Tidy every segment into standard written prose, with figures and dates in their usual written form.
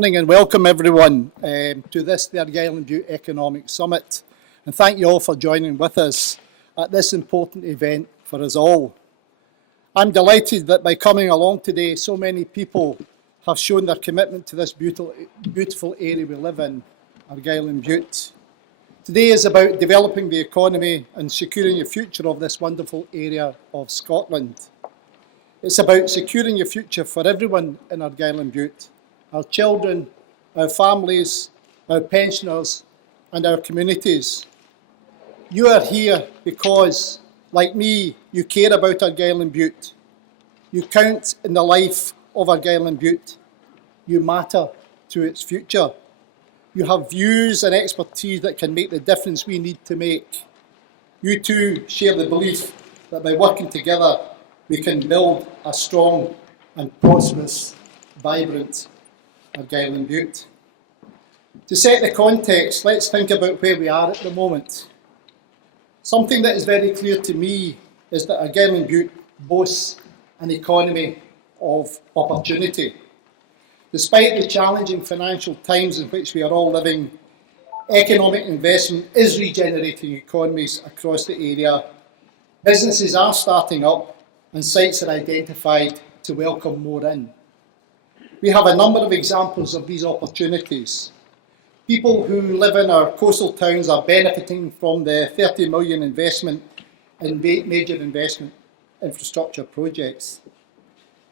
Morning and welcome everyone to this, the Argyll and Bute Economic Summit. And thank you all for joining with us at this important event for us all. I'm delighted that by coming along today, so many people have shown their commitment to this beautiful area we live in, Argyll and Bute. Today is about developing the economy and securing the future of this wonderful area of Scotland. It's about securing a future for everyone in Argyll and Bute. Our children, our families, our pensioners and our communities. You are here because, like me, you care about Argyll and Bute. You count in the life of Argyll and Bute. You matter to its future. You have views and expertise that can make the difference we need to make. You too share the belief that by working together we can build a strong and prosperous, vibrant Argyll and Bute. To set the context, let's think about where we are at the moment. Something that is very clear to me is that Argyll and Bute boasts an economy of opportunity. Despite the challenging financial times in which we are all living, economic investment is regenerating economies across the area. Businesses are starting up and sites are identified to welcome more in. We have a number of examples of these opportunities. People who live in our coastal towns are benefiting from the 30 million investment in major investment infrastructure projects.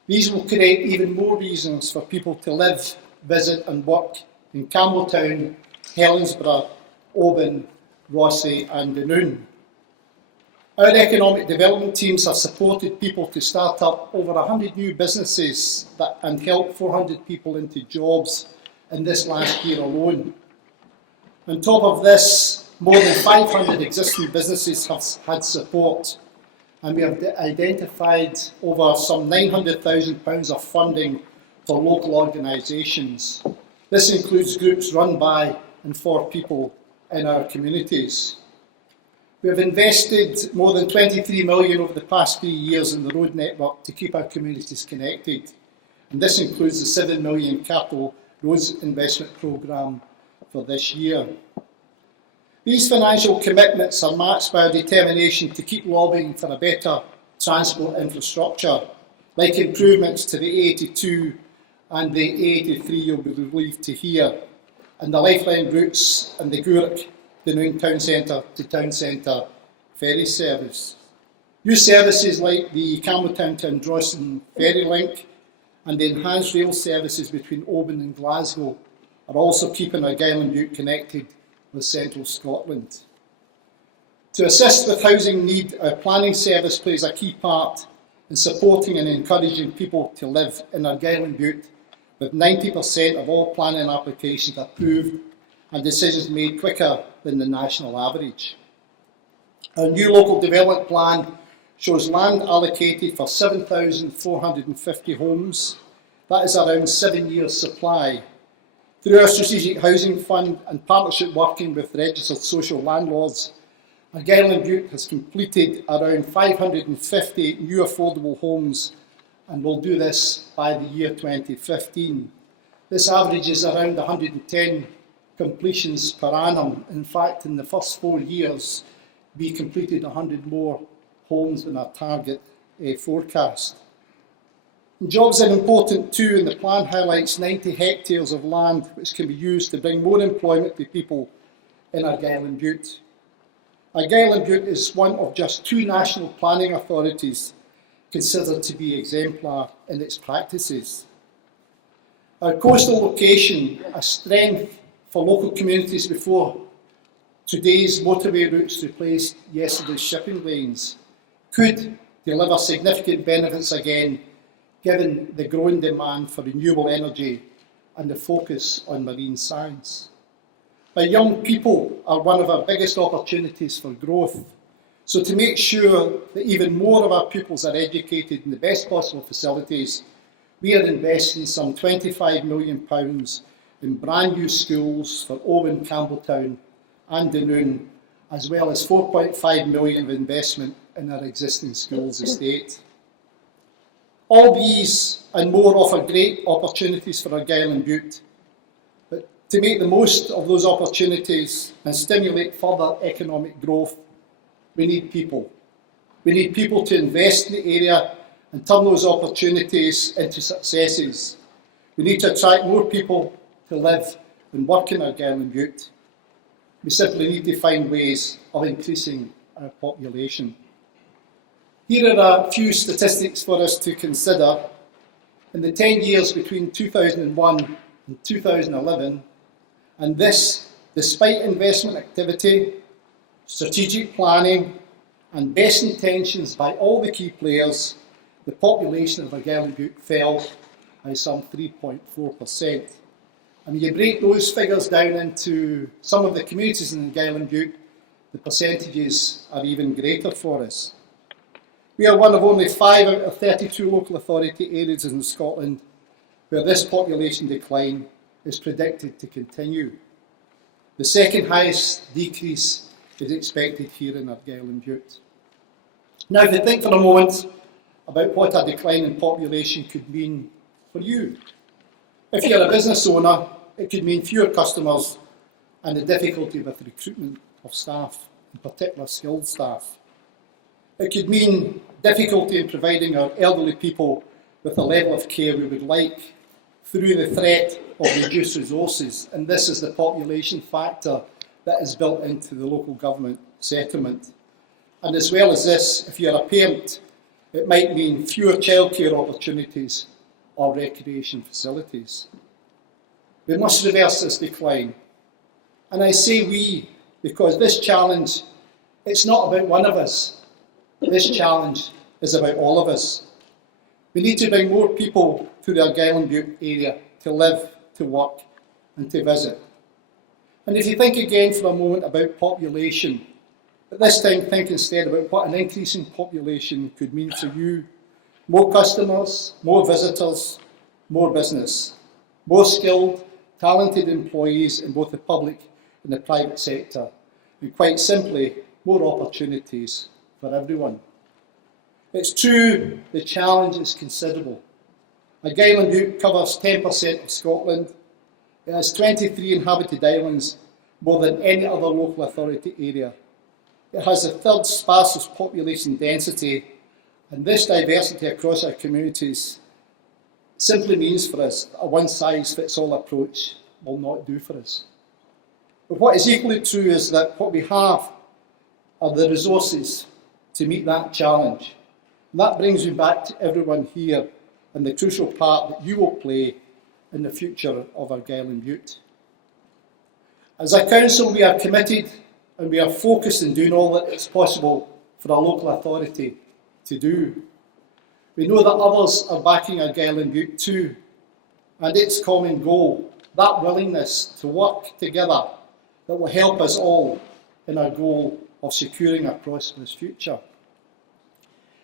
These will create even more reasons for people to live, visit and work in Campbelltown, Helensburgh, Oban, Rossay and Dunoon. Our economic development teams have supported people to start up over 100 new businesses and help 400 people into jobs in this last year alone. On top of this, more than 500 existing businesses have had support, and we have identified over some £900,000 of funding for local organisations. This includes groups run by and for people in our communities. We have invested more than 23 million over the past 3 years in the road network to keep our communities connected. And this includes the 7 million capital roads investment programme for this year. These financial commitments are matched by our determination to keep lobbying for a better transport infrastructure, like improvements to the A82 and the A83 you'll be relieved to hear, and the lifeline routes and the Gourock Dunoon Town Centre to Town Centre ferry service. New services like the Campbelltown to Androssan ferry link and the enhanced rail services between Oban and Glasgow are also keeping Argyll and Bute connected with central Scotland. To assist with housing need, our planning service plays a key part in supporting and encouraging people to live in Argyll and Bute, with 90% of all planning applications approved and decisions made quicker than the national average. Our new local development plan shows land allocated for 7,450 homes. That is around 7 years' supply. Through our Strategic Housing Fund and partnership working with registered social landlords, Argyll and Bute has completed around 550 new affordable homes and will do this by the year 2015. This averages around 110 completions per annum. In fact, in the first 4 years, we completed 100 more homes than our target forecast. Jobs are important too, and the plan highlights 90 hectares of land which can be used to bring more employment to people in Argyll and Bute. Argyll and Bute is one of just 2 national planning authorities considered to be exemplar in its practices. Our coastal location, a strength for local communities before today's motorway routes replaced yesterday's shipping lanes, could deliver significant benefits again, given the growing demand for renewable energy and the focus on marine science. Our young people are one of our biggest opportunities for growth, so to make sure that even more of our pupils are educated in the best possible facilities, we are investing some £25 million in brand new schools for Oban, Campbelltown and Dunoon, as well as £4.5 million of investment in our existing schools estate. All these and more offer great opportunities for Argyll and Bute, To make the most of those opportunities and stimulate further economic growth, we need people. We need people to invest in the area and turn those opportunities into successes. We need to attract more people to live and work in Argyll and Bute. We simply need to find ways of increasing our population. Here are a few statistics for us to consider. In the 10 years between 2001 and 2011, and this despite investment activity, strategic planning and best intentions by all the key players, the population of Argyll and Bute fell by some 3.4%. And when you break those figures down into some of the communities in Argyll and Bute, the percentages are even greater for us. We are one of only 5 out of 32 local authority areas in Scotland where this population decline is predicted to continue. The second highest decrease is expected here in Argyll and Bute. Now, if you think for a moment about what a decline in population could mean for you. If you're a business owner, it could mean fewer customers and the difficulty with recruitment of staff, in particular skilled staff. It could mean difficulty in providing our elderly people with the level of care we would like through the threat of reduced resources, and this is the population factor that is built into the local government settlement. And as well as this, if you're a parent, it might mean fewer childcare opportunities or recreation facilities. We must reverse this decline. And I say we, because this challenge, it's not about one of us. This challenge is about all of us. We need to bring more people to the Argyll and Bute area to live, to work and to visit. And if you think again for a moment about population, but this time think instead about what an increasing population could mean for you. More customers, more visitors, more business, more skilled, talented employees in both the public and the private sector, and quite simply, more opportunities for everyone. It's true, the challenge is considerable. Argyll and Bute covers 10% of Scotland. It has 23 inhabited islands, more than any other local authority area. It has the third sparsest population density, and this diversity across our communities simply means for us that a one-size-fits-all approach will not do for us. But what is equally true is that what we have are the resources to meet that challenge. And that brings me back to everyone here and the crucial part that you will play in the future of Argyll and Bute. As a council, we are committed and we are focused in doing all that is possible for our local authority to do. We know that others are backing Argyll and Bute too, and its common goal, that willingness to work together, that will help us all in our goal of securing a prosperous future.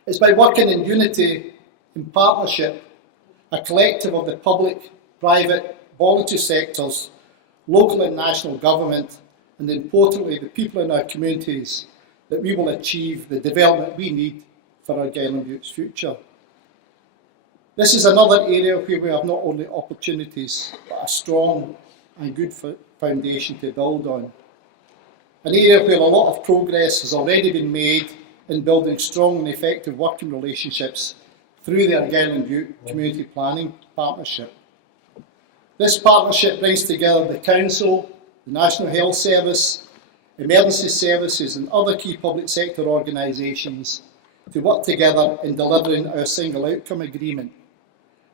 It's by working in unity, in partnership, a collective of the public, private, voluntary sectors, local and national government, and importantly the people in our communities, that we will achieve the development we need for Argyll and Bute's future. This is another area where we have not only opportunities, but a strong and good foundation to build on. An area where a lot of progress has already been made in building strong and effective working relationships through the Argyll and Bute Community Planning Partnership. This partnership brings together the Council, the National Health Service, emergency services and other key public sector organisations to work together in delivering our single outcome agreement.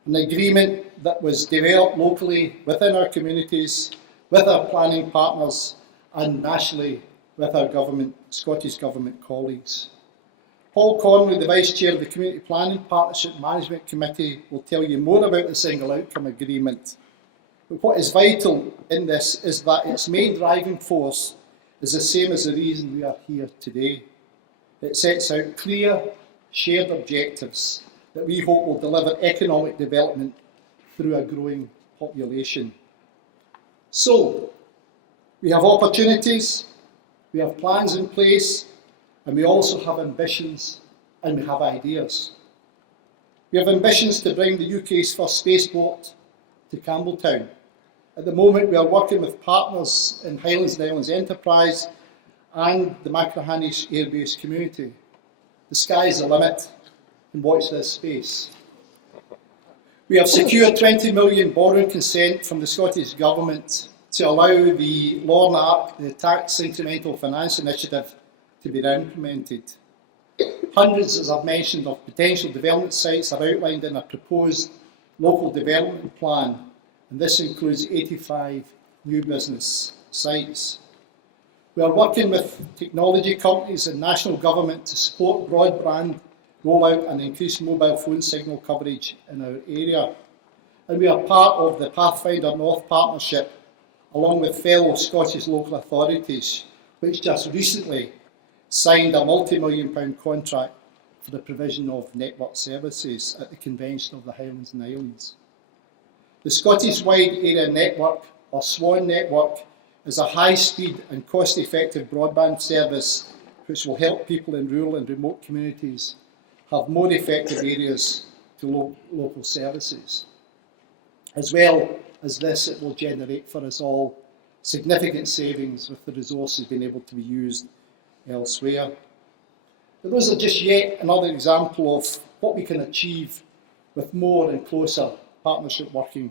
An agreement that was developed locally within our communities, with our planning partners and nationally with our Scottish Government colleagues. Paul Conway, the Vice Chair of the Community Planning Partnership Management Committee, will tell you more about the single outcome agreement. But what is vital in this is that its main driving force is the same as the reason we are here today. It sets out clear, shared objectives that we hope will deliver economic development through a growing population. So, we have opportunities, we have plans in place, and we also have ambitions and we have ideas. We have ambitions to bring the UK's first spaceport to Campbelltown. At the moment, we are working with partners in Highlands and Islands Enterprise and the Machrihanish Air Base community. The sky's the limit, and watch this space. We have secured 20 million borrowing consent from the Scottish Government to allow the LORNAC, the Tax Incremental Finance Initiative, to be implemented. Hundreds, as I've mentioned, of potential development sites are outlined in a proposed local development plan, and this includes 85 new business sites. We are working with technology companies and national government to support broadband rollout and increase mobile phone signal coverage in our area. And we are part of the Pathfinder North Partnership, along with fellow Scottish local authorities, which just recently signed a multi-million-pound contract for the provision of network services at the Convention of the Highlands and Islands. The Scottish Wide Area Network, or SWAN network, is a high-speed and cost-effective broadband service which will help people in rural and remote communities have more effective areas to local services. As well as this, it will generate for us all significant savings with the resources being able to be used elsewhere. But those are just yet another example of what we can achieve with more and closer partnership working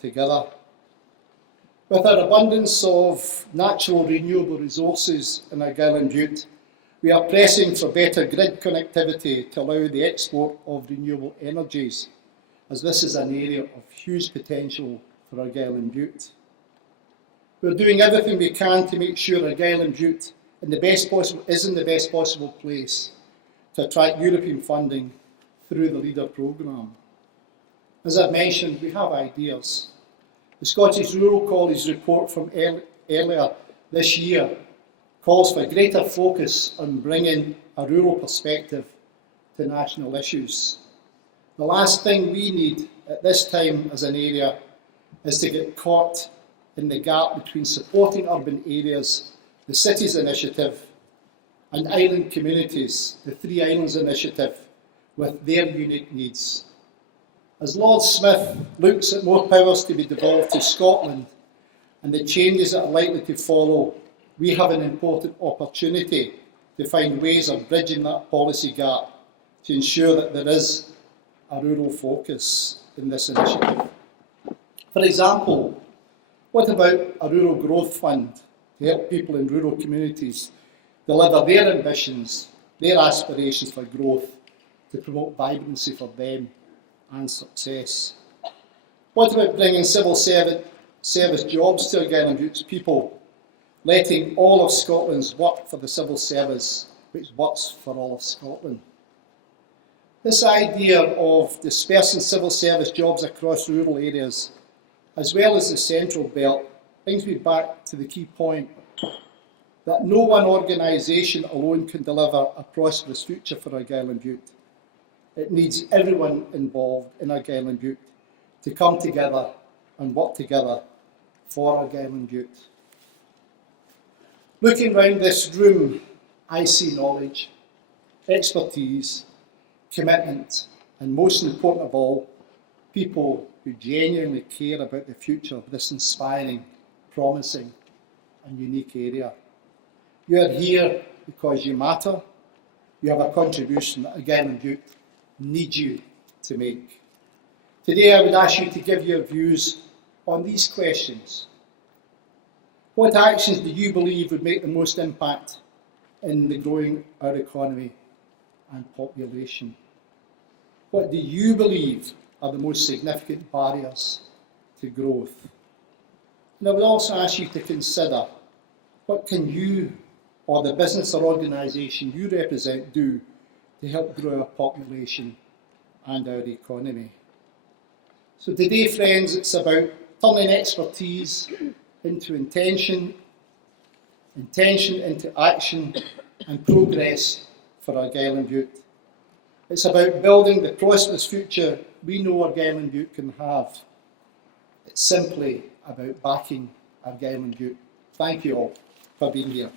together. With our abundance of natural renewable resources in Argyll and Bute, we are pressing for better grid connectivity to allow the export of renewable energies, as this is an area of huge potential for Argyll and Bute. We're doing everything we can to make sure Argyll and Bute is in the best possible place to attract European funding through the LEADER programme. As I've mentioned, we have ideas. The Scottish Rural College report from earlier this year calls for greater focus on bringing a rural perspective to national issues. The last thing we need at this time as an area is to get caught in the gap between supporting urban areas, the Cities Initiative, and island communities, the Three Islands Initiative, with their unique needs. As Lord Smith looks at more powers to be devolved to Scotland and the changes that are likely to follow, we have an important opportunity to find ways of bridging that policy gap to ensure that there is a rural focus in this initiative. For example, what about a rural growth fund to help people in rural communities deliver their ambitions, their aspirations for growth, to promote vibrancy for them and success? What about bringing civil service jobs to Argyll and Bute's people, letting all of Scotland's work for the civil service, which works for all of Scotland? This idea of dispersing civil service jobs across rural areas, as well as the central belt, brings me back to the key point that no one organisation alone can deliver a prosperous future for Argyll and Bute. It needs everyone involved in Argyll and Bute to come together and work together for Argyll and Bute. Looking round this room, I see knowledge, expertise, commitment, and most important of all, people who genuinely care about the future of this inspiring, promising, and unique area. You are here because you matter. You have a contribution that Argyll and Bute need you to make. Today I would ask you to give your views on these questions. What actions do you believe would make the most impact in the growing our economy and population? What do you believe are the most significant barriers to growth? And I would also ask you to consider, what can you or the business or organisation you represent do to help grow our population and our economy? So today, friends, it's about turning expertise into intention into action and progress for Argyll and Bute. It's about building the prosperous future we know Argyll and Bute can have. It's simply about backing Argyll and Bute. Thank you all for being here.